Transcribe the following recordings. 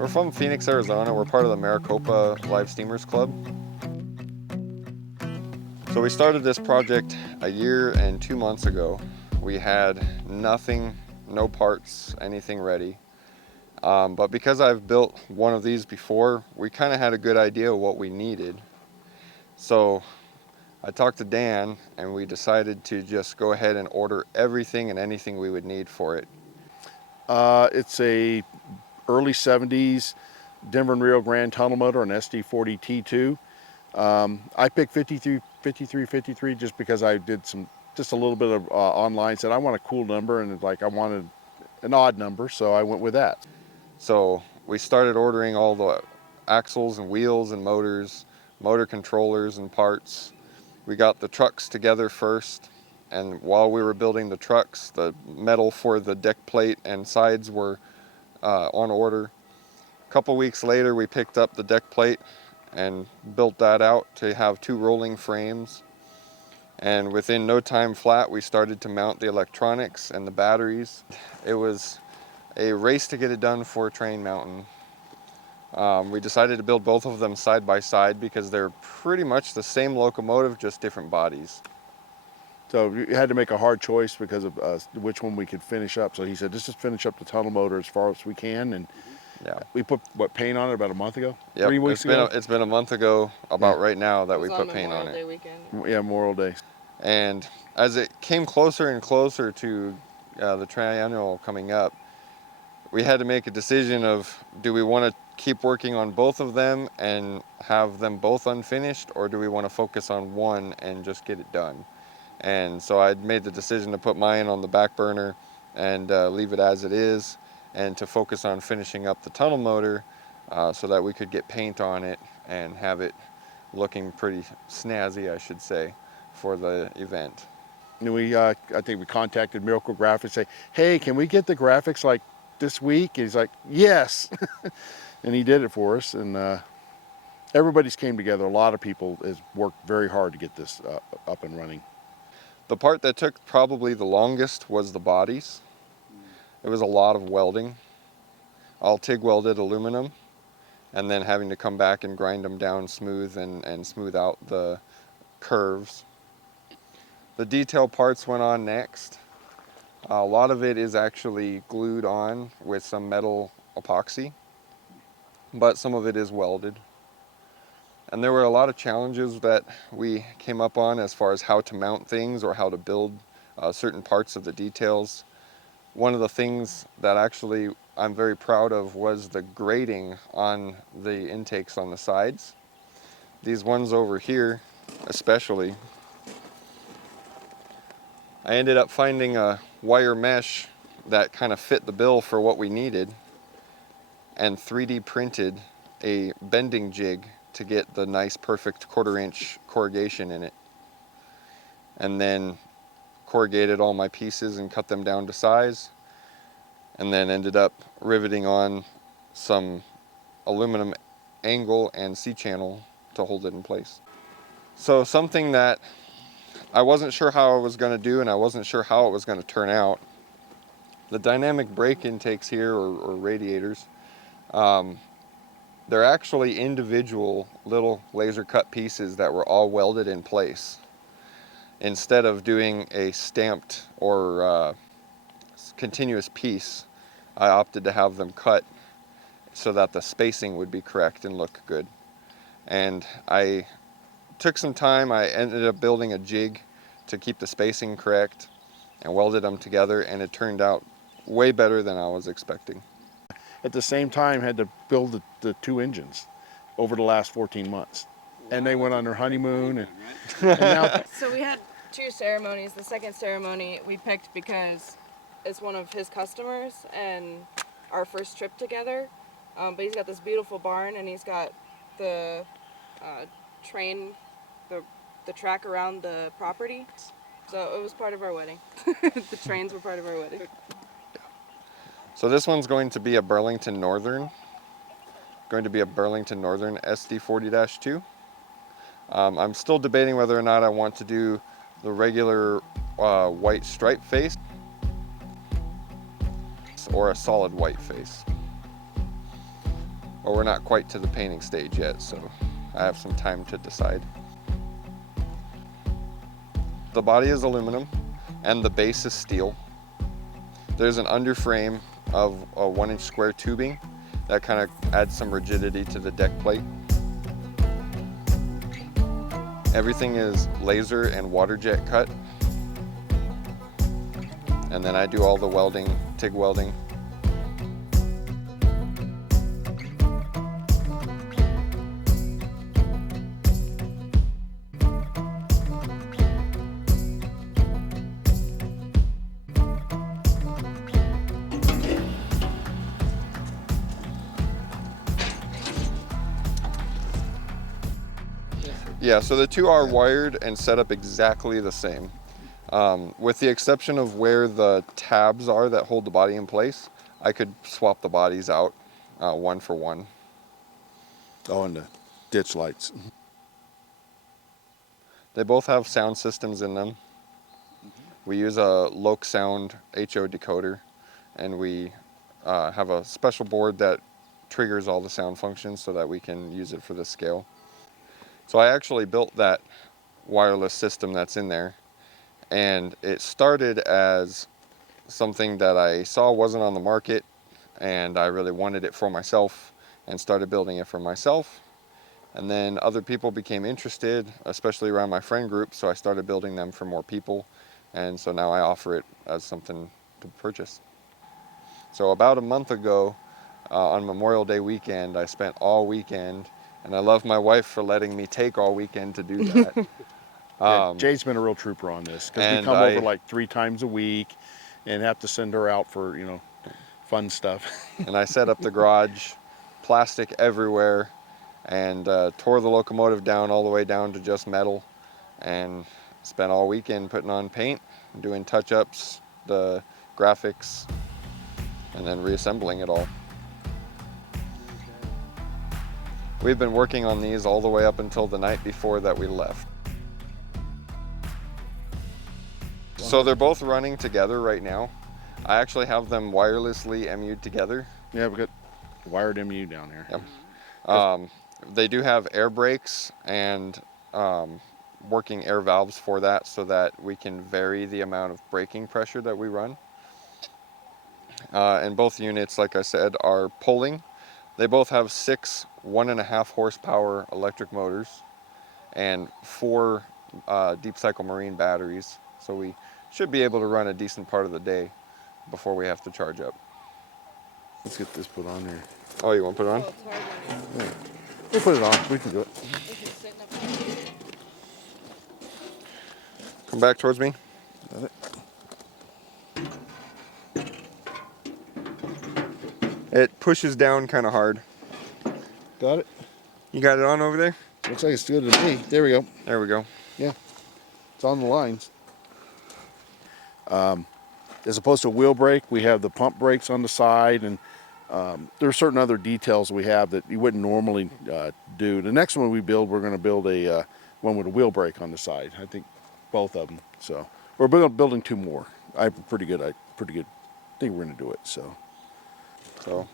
We're from Phoenix, Arizona. We're part of the Maricopa Live Steamers Club. So we started this project a year and 2 months ago. We had nothing, no parts, anything ready. But because I've built one of these before, we kind of had a good idea of what we needed. So I talked to Dan and we decided to just go ahead and order everything and anything we would need for it. It's a early 70s Denver and Rio Grande tunnel motor, an SD40 T2. I picked 5353 just because I did just a little bit of online, said I want a cool number, and I wanted an odd number, so I went with that. So we started ordering all the axles and wheels and motors, motor controllers and parts. We got the trucks together first, and while we were building the trucks, the metal for the deck plate and sides were on order. A couple weeks later, we picked up the deck plate and built that out to have 2 rolling frames. And within no time flat, we started to mount the electronics and the batteries. It was a race to get it done for Train Mountain. We decided to build both of them side by side because they're pretty much the same locomotive, just different bodies. So we had to make a hard choice because of which one we could finish up. So he said, let's just finish up the tunnel motor as far as we can. And Yeah. we put, paint on it about a month ago? Yep. 3 weeks ago? It's been a month ago, about right now, that we put paint on Memorial Day it. weekend. Yeah, Memorial Day. And as it came closer and closer to the Triennial coming up, we had to make a decision of, do we want to keep working on both of them and have them both unfinished, or do we want to focus on one and just get it done? And so I made the decision to put mine on the back burner and leave it as it is, and to focus on finishing up the tunnel motor so that we could get paint on it and have it looking pretty snazzy, I should say, for the event. And I think we contacted Miracle Graphics, say, hey, can we get the graphics like this week? And he's like, yes. And he did it for us. And everybody's came together. A lot of people has worked very hard to get this up and running. The part that took probably the longest was the bodies. It was a lot of welding, all TIG welded aluminum, and then having to come back and grind them down smooth and smooth out the curves. The detail parts went on next. A lot of it is actually glued on with some metal epoxy, but some of it is welded. And there were a lot of challenges that we came up on as far as how to mount things or how to build certain parts of the details. One of the things that actually I'm very proud of was the grading on the intakes on the sides. These ones over here, especially, I ended up finding a wire mesh that kind of fit the bill for what we needed, and 3D printed a bending jig to get the nice perfect 1/4 inch corrugation in it. And then corrugated all my pieces and cut them down to size, and then ended up riveting on some aluminum angle and C-channel to hold it in place. So something that I wasn't sure how I was going to do, and I wasn't sure how it was going to turn out. The dynamic brake intakes here, or radiators, they're actually individual little laser cut pieces that were all welded in place. Instead of doing a stamped or continuous piece, I opted to have them cut so that the spacing would be correct and look good. And I took some time. I ended up building a jig to keep the spacing correct and welded them together, and it turned out way better than I was expecting. At the same time, had to build the 2 engines over the last 14 months. And they went on their honeymoon. And now, So we had 2 ceremonies. The second ceremony we picked because it's one of his customers and our first trip together. But he's got this beautiful barn, and he's got the train, the track around the property. So it was part of our wedding. The trains were part of our wedding. So this one's going to be a Burlington Northern. SD40-2. I'm still debating whether or not I want to do the regular white stripe face or a solid white face. but we're not quite to the painting stage yet, so I have some time to decide. The body is aluminum and the base is steel. There's an underframe of a 1-inch square tubing that kind of adds some rigidity to the deck plate. Everything is laser and water jet cut. And then I do all the welding, TIG welding. Yeah, so the two are wired and set up exactly the same. With the exception of where the tabs are that hold the body in place, I could swap the bodies out one for one. Oh, and the ditch lights. They both have sound systems in them. We use a Loc Sound HO decoder, and we have a special board that triggers all the sound functions so that we can use it for the scale. So I actually built that wireless system that's in there, and it started as something that I saw wasn't on the market, and I really wanted it for myself and started building it for myself. And then other people became interested, especially around my friend group, so I started building them for more people, and so now I offer it as something to purchase. So about a month ago, on Memorial Day weekend, I spent all weekend, and I love my wife for letting me take all weekend to do that. Yeah, Jay's been a real trooper on this because we and come I- over like 3 times a week and have to send her out for, you know, fun stuff. And I set up the garage, plastic everywhere, and tore the locomotive down all the way down to just metal, and spent all weekend putting on paint, doing touch-ups, the graphics, and then reassembling it all. We've been working on these all the way up until the night before that we left. So they're both running together right now. I actually have them wirelessly MU'd together. Yeah, we got wired MU down here. Yep. They do have air brakes and working air valves for that so that we can vary the amount of braking pressure that we run. And both units, like I said, are pulling. They both have 6 1.5 horsepower electric motors and 4 deep cycle marine batteries. So we should be able to run a decent part of the day before we have to charge up. Let's get this put on there. Oh, you want to put it on? Well, it's hard when Yeah. We'll put it on. We can do it. you're sitting up there. Come back towards me. Got it. It pushes down kind of hard. Got it. You got it on over there? Looks like it's good to me. There we go. There we go. Yeah, it's on the lines. As opposed to wheel brake, we have the pump brakes on the side, and there are certain other details we have that you wouldn't normally do. The next one we build, we're going to build a one with a wheel brake on the side. I think both of them. So we're building 2 more. I'm pretty good. I think we're going to do it. So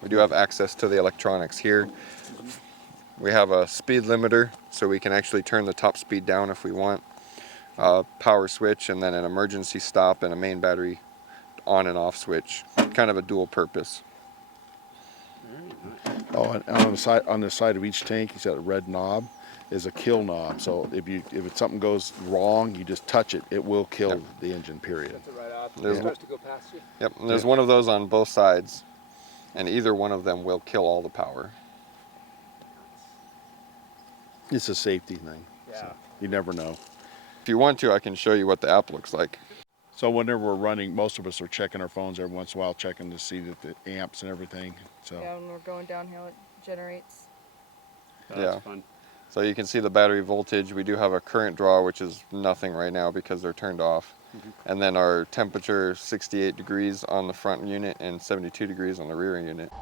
we do have access to the electronics here. We have a speed limiter, so we can actually turn the top speed down if we want. Power switch, and then an emergency stop and a main battery on and off switch. Kind of a dual purpose. Oh, and on the side of each tank, he's got a red knob. Is a kill knob. So if something goes wrong, you just touch it. It will kill the engine. Period. That's a right off. There's It starts to go past you. Yep, and there's one of those on both sides, and either one of them will kill all the power. It's a safety thing. Yeah. So you never know. If you want to, I can show you what the app looks like. So whenever we're running, most of us are checking our phones every once in a while, checking to see that the amps and everything. So Yeah, when we're going downhill, it generates. That's Yeah. fun. So you can see the battery voltage. We do have a current draw, which is nothing right now because they're turned off. And then our temperature, 68 degrees on the front unit and 72 degrees on the rear unit.